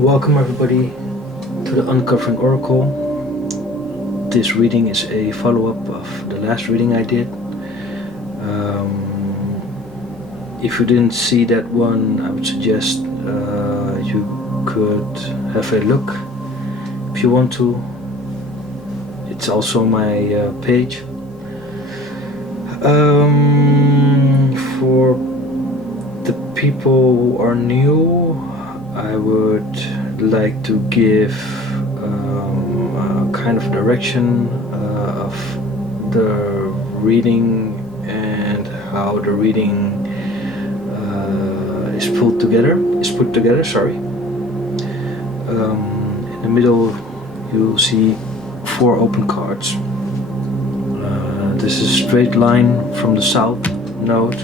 Welcome everybody to the Uncovering Oracle. This reading is a follow-up of the last reading I did. If you didn't see that one, I would suggest you could have a look if you want to. It's also on my page. For the people who are new, I would like to give a kind of direction of the reading and how the reading is put together. Sorry. In the middle, you'll see 4 open cards. This is a straight line from the south node.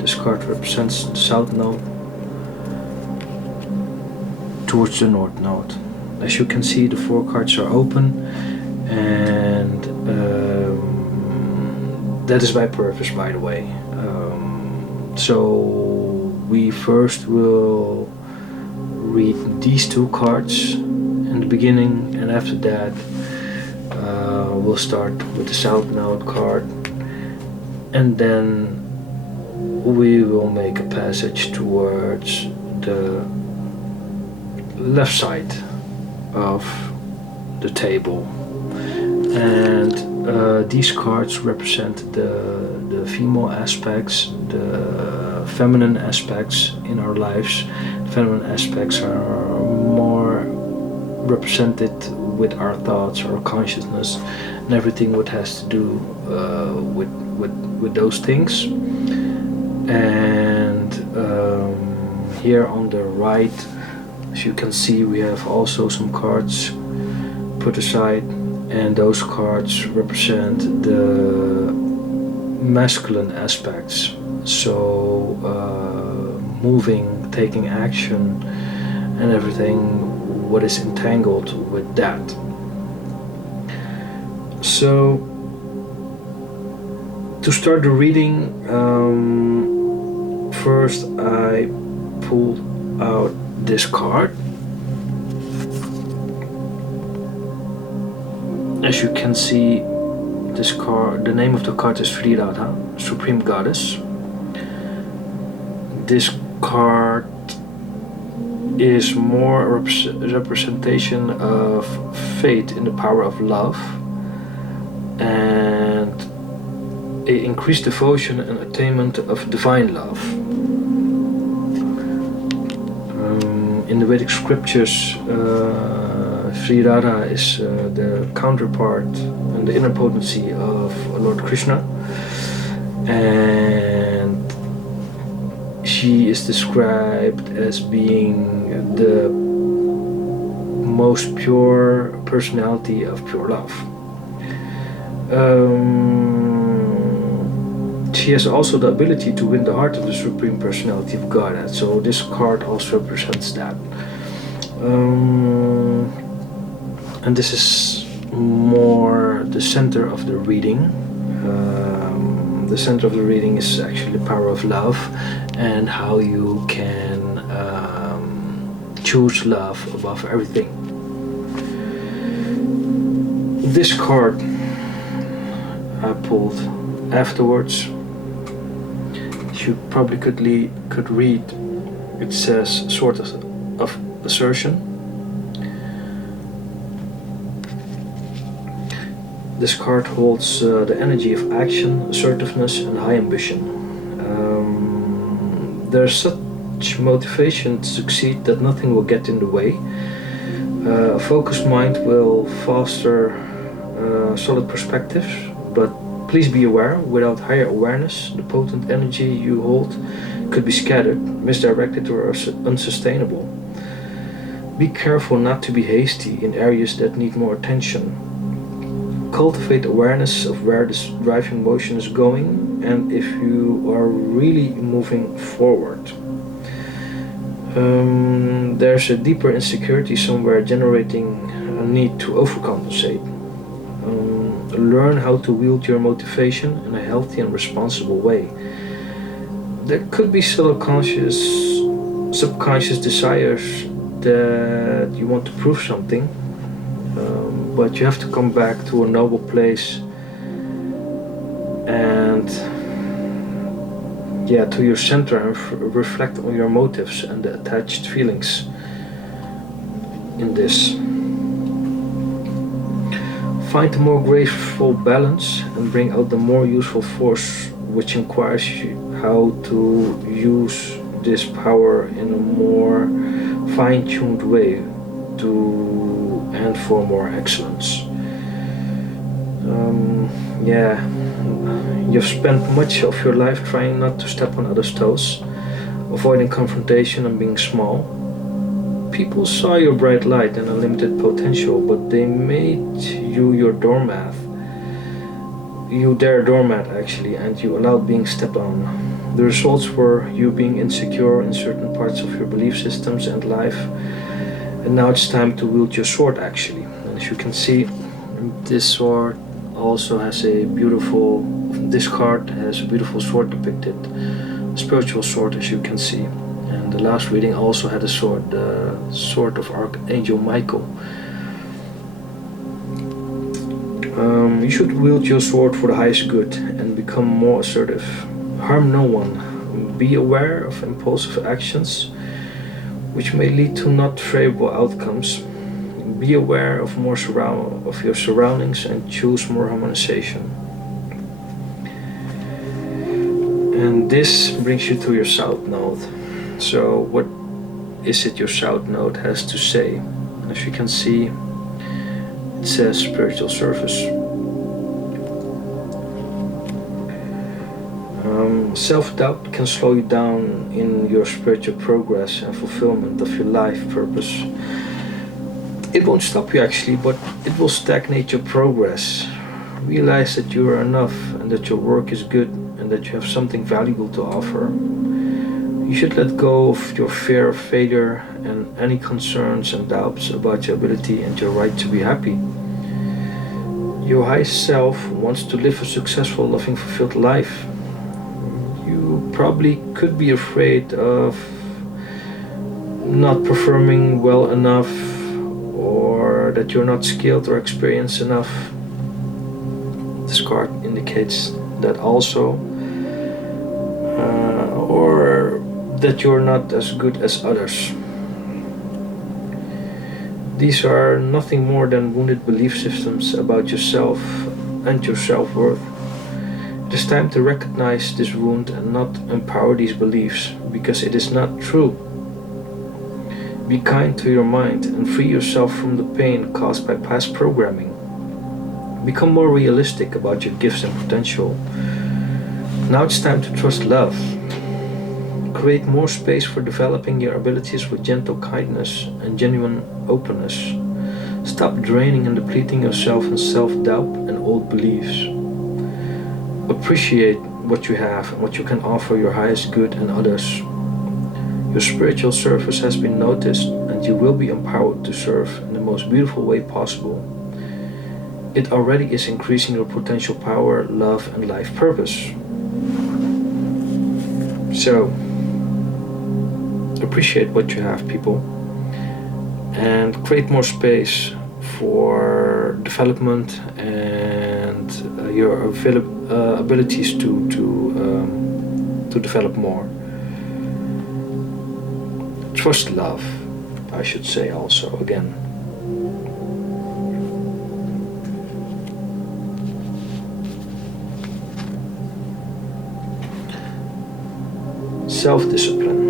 This card represents the south node towards the north node. As you can see, the 4 cards are open, and that is by purpose, by the way. So we first will read these 2 cards in the beginning, and after that we'll start with the south node card, and then we will make a passage towards the left side of the table. And these cards represent the female aspects, the feminine aspects in our lives. Feminine aspects are more represented with our thoughts, our consciousness, and everything what has to do with those things. And here on the right, as you can see, we have also some cards put aside, and those cards represent the masculine aspects. So moving, taking action, and everything what is entangled with that. So to start the reading, first I pulled out this card. As you can see, this card, the name of the card is Sridhara, Supreme Goddess. This card is more a representation of faith in the power of love and an increased devotion and attainment of divine love. In the Vedic scriptures, Sridhara is the counterpart and the inner potency of Lord Krishna, and she is described as being the most pure personality of pure love. She has also the ability to win the heart of the Supreme Personality of Godhead, so this card also represents that. And this is more the center of the reading. The center of the reading is actually the power of love and how you can choose love above everything. This card I pulled afterwards. You probably could read. It says Sword of Assertion. This card holds the energy of action, assertiveness, and high ambition. There's such motivation to succeed that nothing will get in the way. A focused mind will foster solid perspectives, but please be aware, without higher awareness, the potent energy you hold could be scattered, misdirected, or unsustainable. Be careful not to be hasty in areas that need more attention. Cultivate awareness of where this driving motion is going and if you are really moving forward. There's a deeper insecurity somewhere generating a need to overcompensate. Learn how to wield your motivation in a healthy and responsible way. There could be subconscious desires that you want to prove something, but you have to come back to a noble place and to your center and reflect on your motives and the attached feelings in this. Find a more graceful balance and bring out the more useful force, which inquires how to use this power in a more fine-tuned way and for more excellence. You've spent much of your life trying not to step on others' toes, avoiding confrontation and being small. People saw your bright light and unlimited potential, but they made you their doormat actually, and you allowed being stepped on. The results were you being insecure in certain parts of your belief systems and life, and now it's time to wield your sword actually. And as you can see, this sword also has this card has a beautiful sword depicted, a spiritual sword as you can see. And the last reading also had a sword, the sword of Archangel Michael. You should wield your sword for the highest good and become more assertive. Harm no one. Be aware of impulsive actions which may lead to not favorable outcomes. Be aware of your surroundings and choose more harmonization. And this brings you to your South Node. So what is it your South Node has to say? As you can see, it says spiritual service. Self-doubt can slow you down in your spiritual progress and fulfillment of your life purpose. It won't stop you actually, but it will stagnate your progress. Realize that you are enough and that your work is good and that you have something valuable to offer. You should let go of your fear of failure and any concerns and doubts about your ability and your right to be happy. Your highest self wants to live a successful, loving, fulfilled life. You probably could be afraid of not performing well enough, or that you're not skilled or experienced enough. This card indicates that also, or that you're not as good as others. These are nothing more than wounded belief systems about yourself and your self-worth. It is time to recognize this wound and not empower these beliefs, because it is not true. Be kind to your mind and free yourself from the pain caused by past programming. Become more realistic about your gifts and potential. Now it's time to trust love. Create more space for developing your abilities with gentle kindness and genuine openness. Stop draining and depleting yourself in self-doubt and old beliefs. Appreciate what you have and what you can offer your highest good and others. Your spiritual service has been noticed and you will be empowered to serve in the most beautiful way possible. It already is increasing your potential power, love, and life purpose. So, appreciate what you have, people, and create more space for development and your abilities to develop more. Trust love, I should say also again. Self-discipline.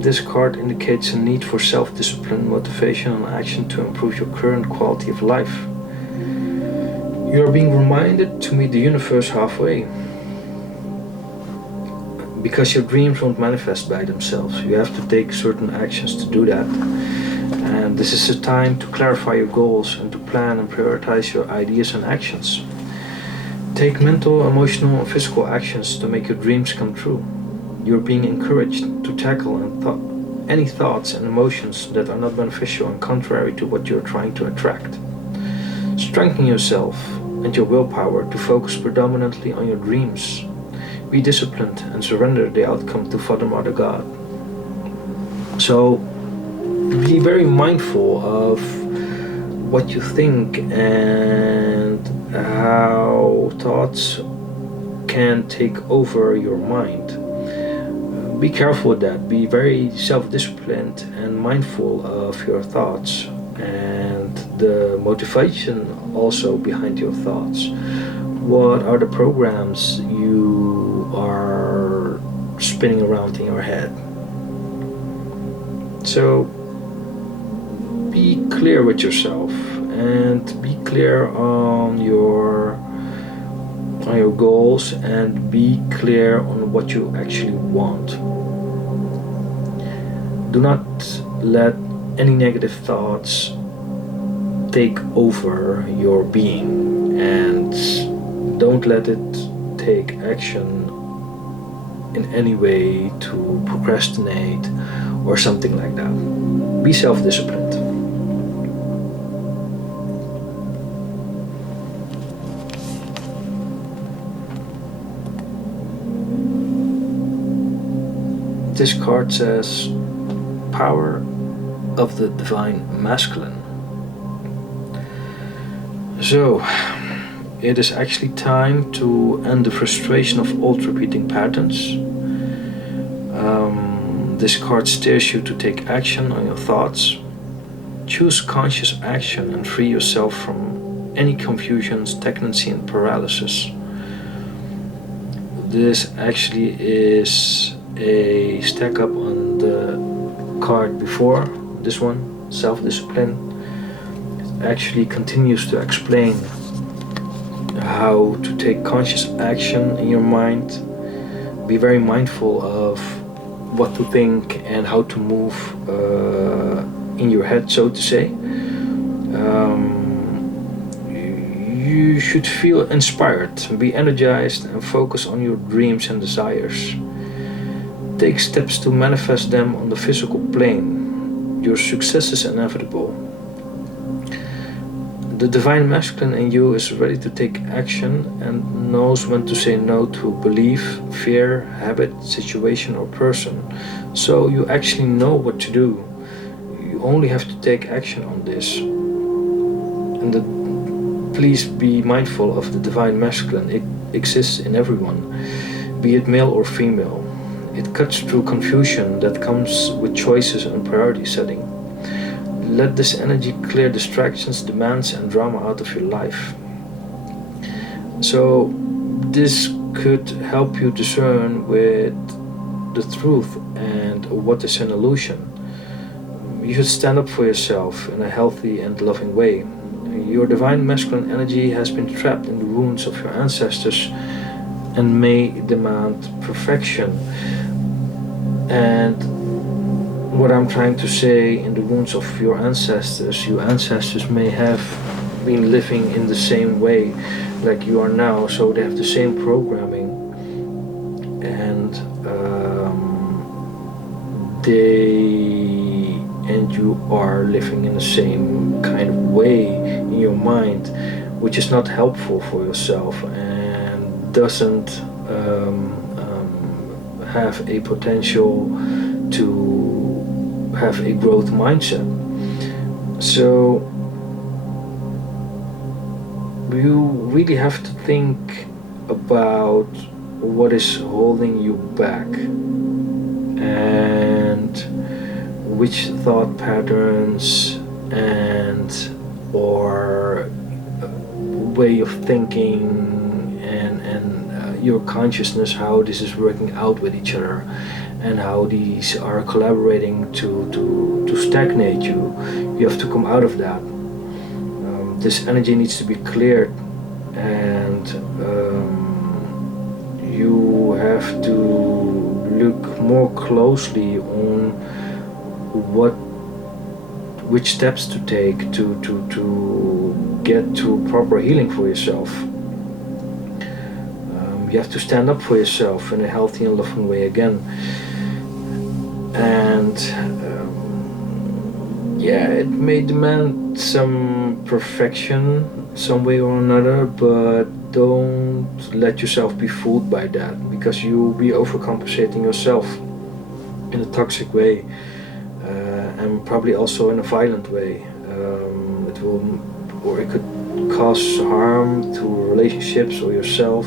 This card indicates a need for self-discipline, motivation, and action to improve your current quality of life. You are being reminded to meet the universe halfway. Because your dreams won't manifest by themselves. You have to take certain actions to do that. And this is a time to clarify your goals and to plan and prioritize your ideas and actions. Take mental, emotional, and physical actions to make your dreams come true. You're being encouraged to tackle any thoughts and emotions that are not beneficial and contrary to what you're trying to attract. Strengthen yourself and your willpower to focus predominantly on your dreams. Be disciplined and surrender the outcome to Father, Mother, God. So be very mindful of what you think and how thoughts can take over your mind. Be careful with that. Be very self-disciplined and mindful of your thoughts and the motivation also behind your thoughts. What are the programs you are spinning around in your head? So be clear with yourself and be clear on your goals and be clear on what you actually want. Do not let any negative thoughts take over your being, and don't let it take action in any way to procrastinate or something like that. Be self-disciplined. This card says power of the divine masculine. So it is actually time to end the frustration of old repeating patterns. This card steers you to take action on your thoughts. Choose conscious action and free yourself from any confusion, stagnancy and paralysis. This actually is a stack up on the card before this one, self-discipline. It actually continues to explain how to take conscious action in your mind. Be very mindful of what to think and how to move in your head, so to say. You should feel inspired, be energized and focus on your dreams and desires. Take steps to manifest them on the physical plane. Your success is inevitable. The divine masculine in you is ready to take action and knows when to say no to belief, fear, habit, situation or person. So you actually know what to do. You only have to take action on this. And please be mindful of the divine masculine. It exists in everyone, be it male or female. It cuts through confusion that comes with choices and priority setting. Let this energy clear distractions, demands and drama out of your life. So this could help you discern with the truth and what is an illusion. You should stand up for yourself in a healthy and loving way. Your divine masculine energy has been trapped in the wounds of your ancestors and may demand perfection. And what I'm trying to say, in the wounds of your ancestors may have been living in the same way like you are now, so they have the same programming, and you are living in the same kind of way in your mind, which is not helpful for yourself and doesn't have a potential to have a growth mindset. So you really have to think about what is holding you back and which thought patterns and or way of thinking and your consciousness, how this is working out with each other and how these are collaborating to stagnate you. You have to come out of that. This energy needs to be cleared, and you have to look more closely on which steps to take to get to proper healing for yourself. You have to stand up for yourself in a healthy and loving way again. And it may demand some perfection some way or another, but don't let yourself be fooled by that, because you'll be overcompensating yourself in a toxic way. and probably also in a violent way. It could cause harm to relationships or yourself,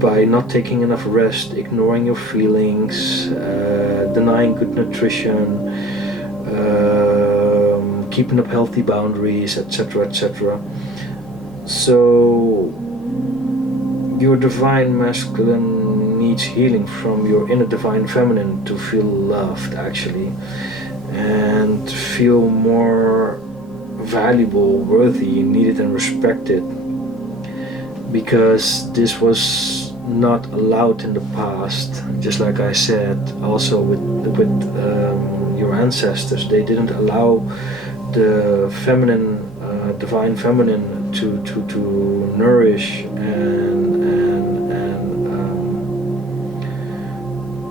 by not taking enough rest, ignoring your feelings, denying good nutrition, keeping up healthy boundaries, etc., etc. So your divine masculine needs healing from your inner divine feminine to feel loved, actually, and feel more valuable, worthy, needed and respected, because this was not allowed in the past. Just like I said, also with your ancestors, they didn't allow the feminine, divine feminine to nourish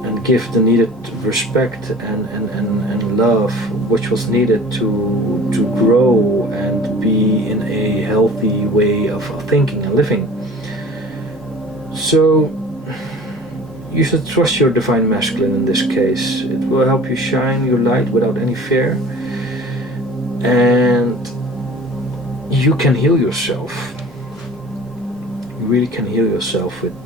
and give the needed respect and love which was needed to grow and be in a healthy way of thinking and living. So you should trust your divine masculine in this case. It will help you shine your light without any fear, and you can heal yourself. You really can heal yourself with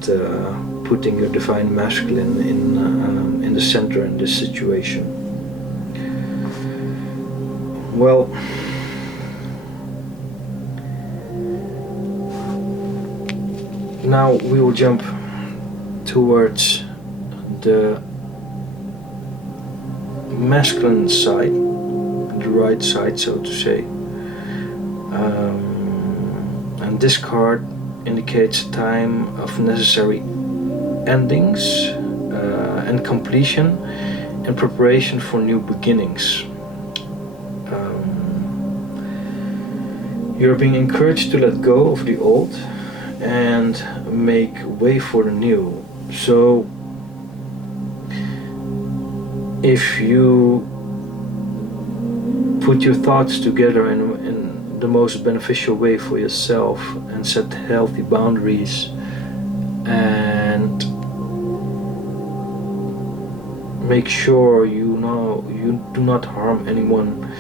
putting your divine masculine in the center in this situation. Well, now we will jump towards the masculine side, the right side, so to say. And this card indicates a time of necessary endings and completion in preparation for new beginnings. You're being encouraged to let go of the old and make way for the new. So if you put your thoughts together in the most beneficial way for yourself and set healthy boundaries and make sure you do not harm anyone,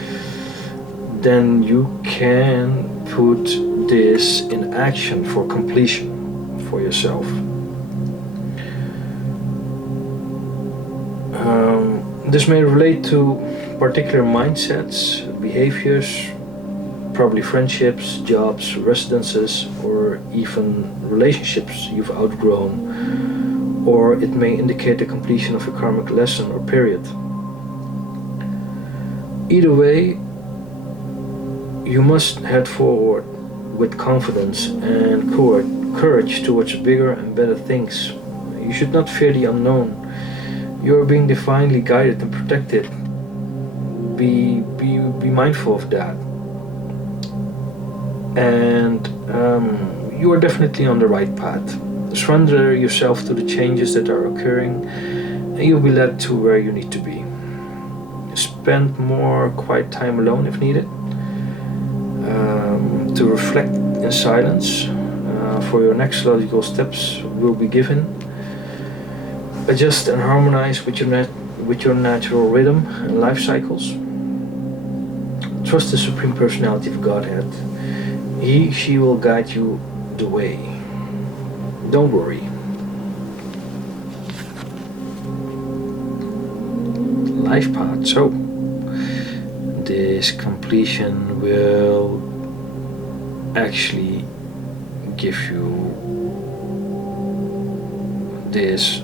then you can put this in action for completion for yourself. This may relate to particular mindsets, behaviors, probably friendships, jobs, residences, or even relationships you've outgrown, or it may indicate the completion of a karmic lesson or period. Either way, you must head forward with confidence and courage towards bigger and better things. You should not fear the unknown. You are being divinely guided and protected. Be mindful of that. And you are definitely on the right path. Surrender yourself to the changes that are occurring, and you'll be led to where you need to be. Spend more quiet time alone if needed, to reflect in silence. For your next logical steps will be given. Adjust and harmonize with your natural rhythm and life cycles. Trust the Supreme Personality of Godhead. She will guide you the way. Don't worry. Life path. So, this completion will actually give you this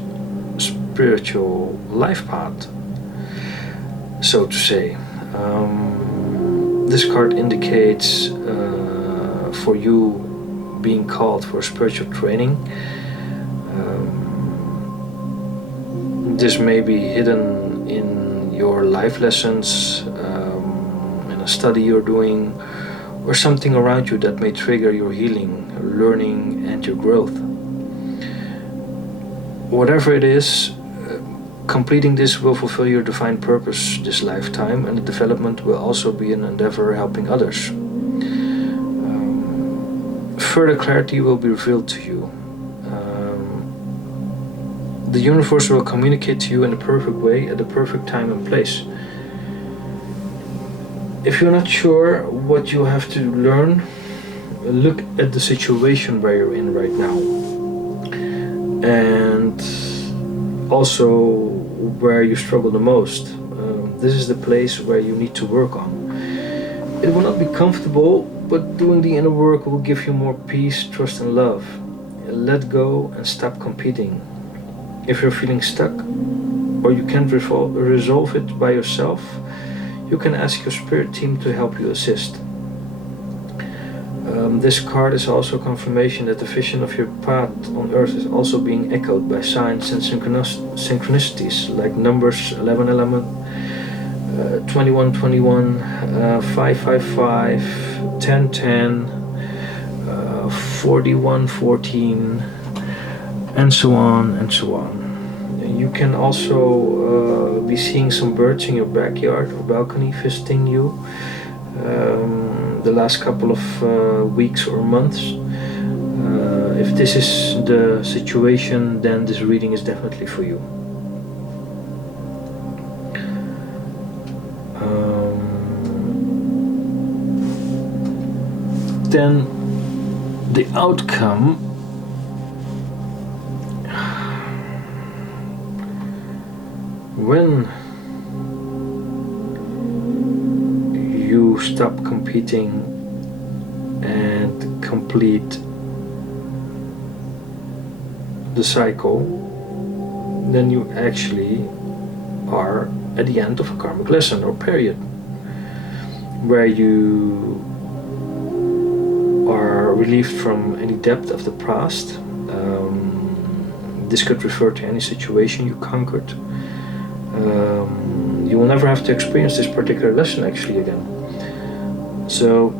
spiritual life path, so to say. This card indicates for you being called for spiritual training. This may be hidden in your life lessons, in a study you're doing, or something around you that may trigger your healing, learning, and your growth. Whatever it is, completing this will fulfill your divine purpose this lifetime, and the development will also be an endeavor helping others. Further clarity will be revealed to you. The universe will communicate to you in the perfect way at the perfect time and place. If you're not sure what you have to learn, look at the situation where you're in right now, and also where you struggle the most. This is the place where you need to work on. It will not be comfortable, but doing the inner work will give you more peace, trust and love. Let go and stop competing. If you're feeling stuck or you can't resolve it by yourself, you can ask your spirit team to help you assist. This card is also confirmation that the vision of your path on earth is also being echoed by signs and synchronicities like numbers 1111, 2121, 555, 1010, 4114, and so on and so on. You can also be seeing some birds in your backyard or balcony visiting you the last couple of weeks or months. If this is the situation, then this reading is definitely for you. Then the outcome when you stop competing and complete the cycle, then you actually are at the end of a karmic lesson or period where you are relieved from any debt of the past. This could refer to any situation you conquered. You will never have to experience this particular lesson actually again. So,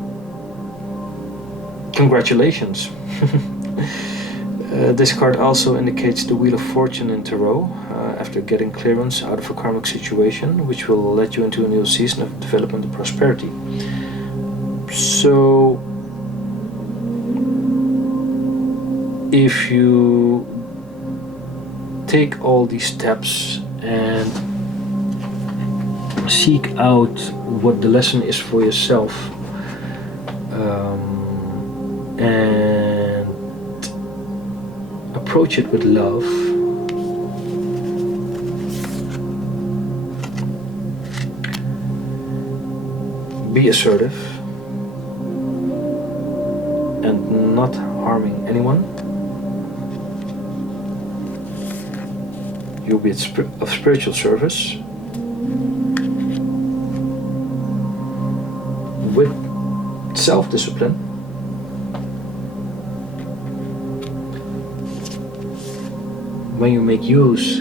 congratulations. This card also indicates the Wheel of Fortune in Tarot after getting clearance out of a karmic situation, which will let you into a new season of development and prosperity. So, if you take all these steps and seek out what the lesson is for yourself, and approach it with love, be assertive and not harming anyone, you'll be of spiritual service with self-discipline. When you make use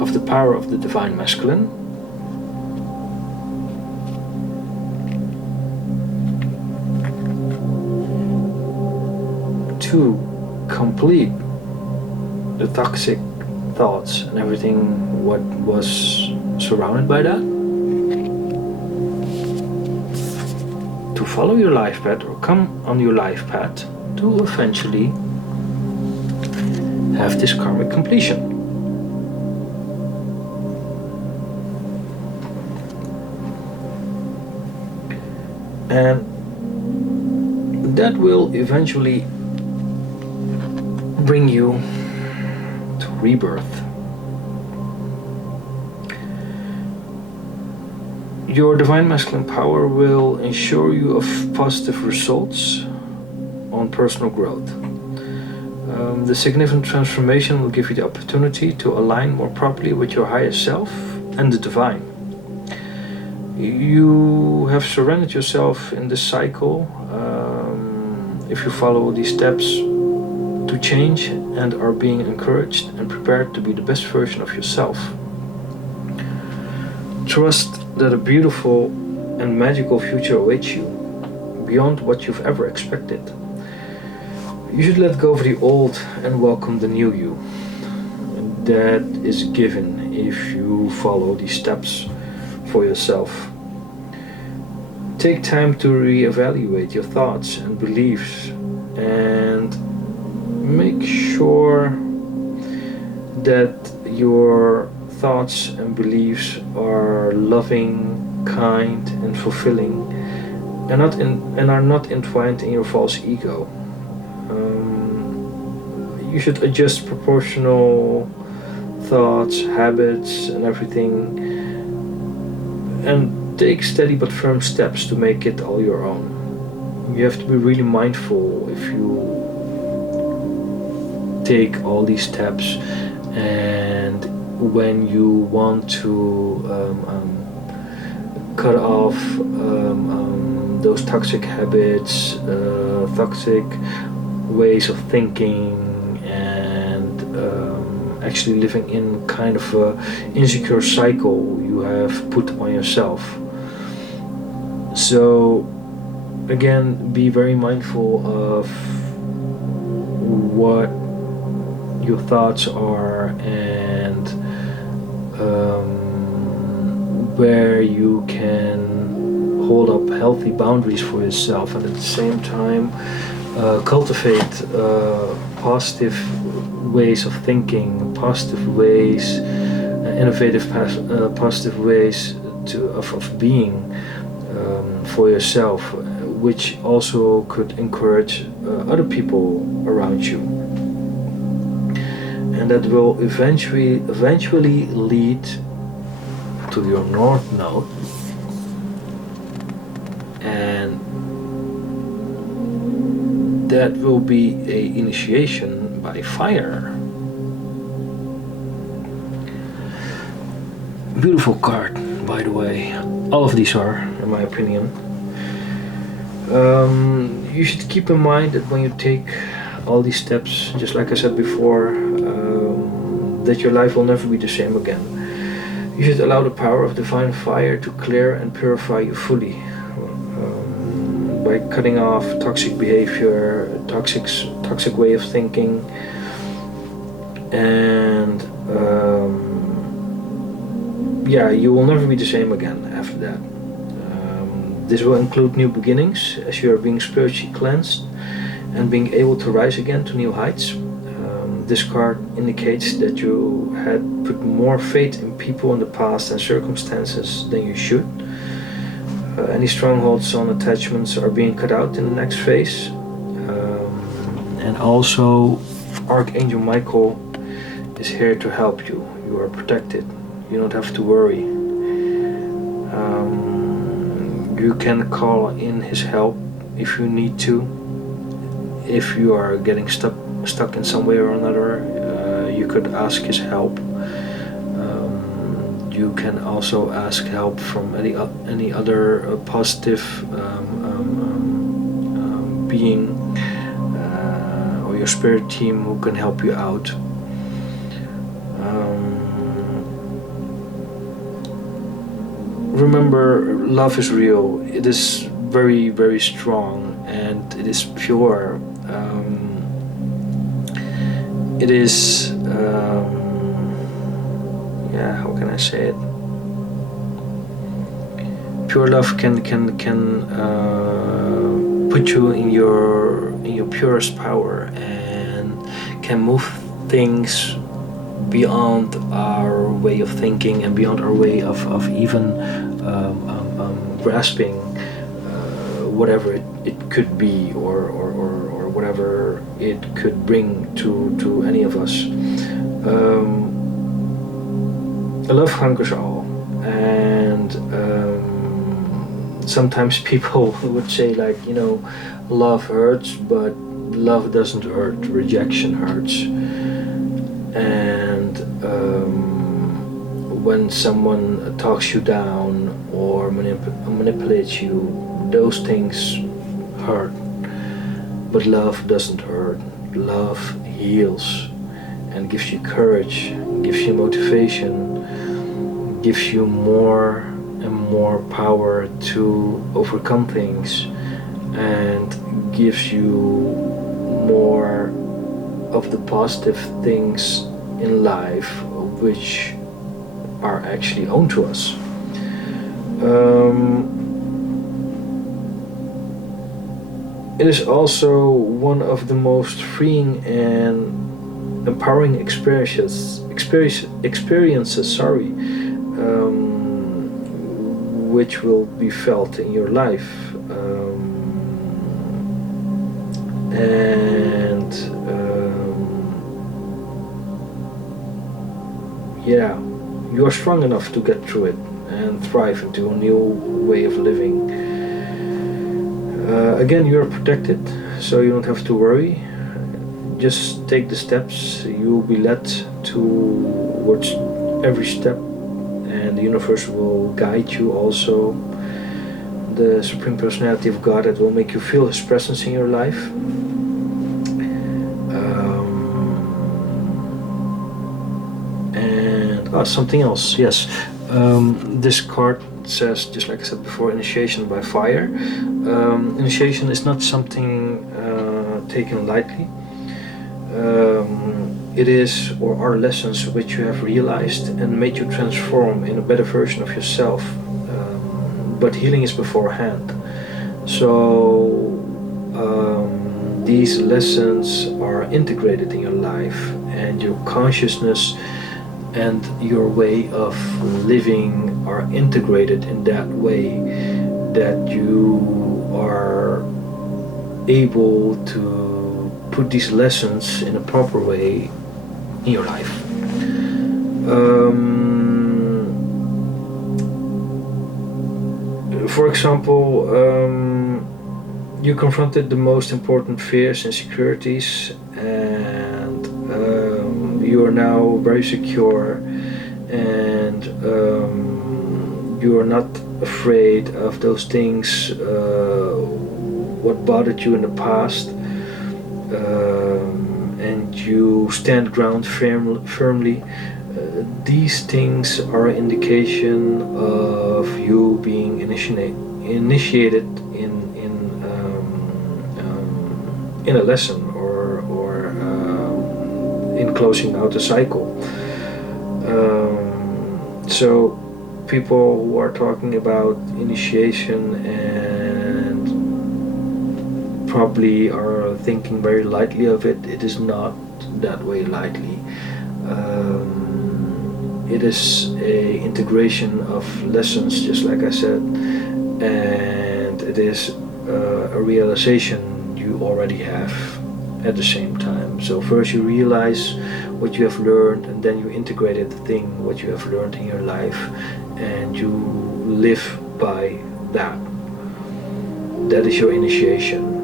of the power of the Divine Masculine, to complete the toxic thoughts and everything what was surrounded by that, to follow your life path or come on your life path to eventually have this karmic completion. And that will eventually bring you to rebirth. Your Divine Masculine power will ensure you of positive results on personal growth. The significant transformation will give you the opportunity to align more properly with your higher self and the divine. You have surrendered yourself in this cycle if you follow these steps to change and are being encouraged and prepared to be the best version of yourself. Trust that a beautiful and magical future awaits you beyond what you've ever expected. You should let go of the old and welcome the new you. And that is given if you follow these steps for yourself. Take time to reevaluate your thoughts and beliefs and make sure that your thoughts and beliefs are loving, kind, and fulfilling, and are not entwined in your false ego. You should adjust proportional thoughts, habits, and everything, and take steady but firm steps to make it all your own. You have to be really mindful if you take all these steps, and when you want to cut off those toxic habits, toxic ways of thinking, and actually living in kind of a insecure cycle you have put on yourself. So again, be very mindful of what your thoughts are, and where you can hold up healthy boundaries for yourself, and at the same time cultivate positive ways of thinking, positive ways, innovative positive ways of being for yourself, which also could encourage other people around you, and that will eventually lead to your North Node, and that will be a initiation by fire. Beautiful card, by the way. All of these are, in my opinion. You should keep in mind that when you take all these steps, just like I said before, that your life will never be the same again. You should allow the power of divine fire to clear and purify you fully, by cutting off toxic behavior, toxic way of thinking, and you will never be the same again after that. This will include new beginnings as you are being spiritually cleansed and being able to rise again to new heights. This card indicates that you had put more faith in people in the past and circumstances than you should. Any strongholds on attachments are being cut out in the next phase. And also, Archangel Michael is here to help you. You are protected. You don't have to worry. You can call in his help if you need to. If you are getting stuck in some way or another, you could ask his help. You can also ask help from any other positive being or your spirit team who can help you out. Remember, love is real. It is very, very strong, and it is pure. It is, how can I say it? Pure love can put you in your purest power, and can move things beyond our way of thinking and beyond our way of even grasping whatever it could be, or whatever it could bring to any of us. Love conquers all, and sometimes people would say, like, love hurts, but love doesn't hurt, rejection hurts. And when someone talks you down or manipulates you, those things hurt. But love doesn't hurt. Love heals and gives you courage, gives you motivation, gives you more and more power to overcome things, and gives you more of the positive things in life which are actually owned to us. It is also one of the most freeing and empowering experiences, which will be felt in your life, and yeah, you are strong enough to get through it and thrive into a new way of living. Again, you are protected, so you don't have to worry. Just take the steps. You will be led towards every step, and the universe will guide you also. The Supreme Personality of God that will make you feel His presence in your life. Something else, yes. This card says, just like I said before, initiation by fire. Initiation is not something taken lightly. It is or are lessons which you have realized and made you transform in a better version of yourself. But healing is beforehand. So these lessons are integrated in your life, and your consciousness and your way of living are integrated in that way that you are able to put these lessons in a proper way in your life. For example, you confronted the most important fears, insecurities, and you are now very secure, and you are not afraid of those things what bothered you in the past, and you stand ground firmly. These things are an indication of you being initiated in a lesson, or in closing out a cycle. So people who are talking about initiation and probably are thinking very lightly of it, it is not that way lightly. It is a integration of lessons, just like I said, and it is a realization you already have at the same time. So first you realize what you have learned, and then you integrated the thing what you have learned in your life, and you live by that. That is your initiation.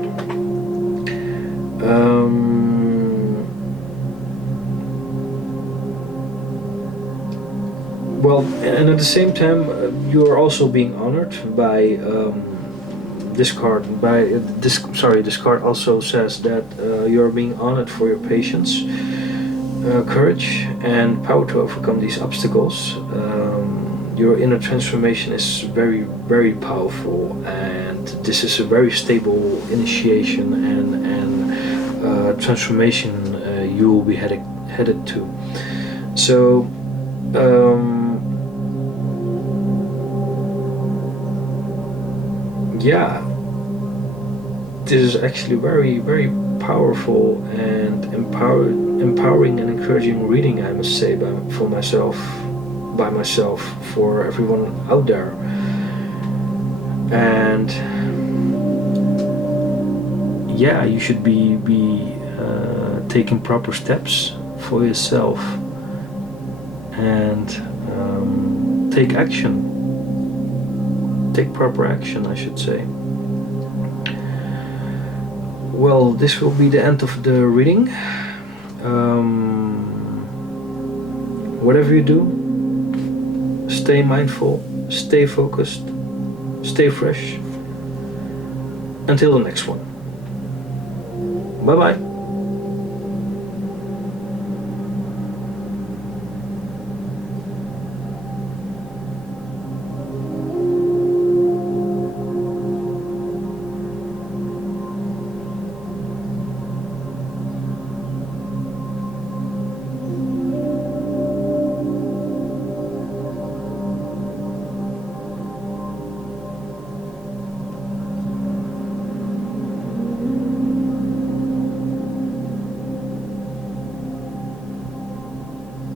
Well, and at the same time, you are also being honored by this card. This card also says that you are being honored for your patience, courage, and power to overcome these obstacles. Your inner transformation is very, very powerful, and this is a very stable initiation and transformation you will be headed to. So. Yeah, this is actually very, very powerful and empowering and encouraging reading, I must say, by myself, for everyone out there. And yeah, you should be taking proper steps for yourself and take action. Take proper action, I should say. Well, this will be the end of the reading. Whatever you do, stay mindful, stay focused, stay fresh. Until the next one. Bye bye.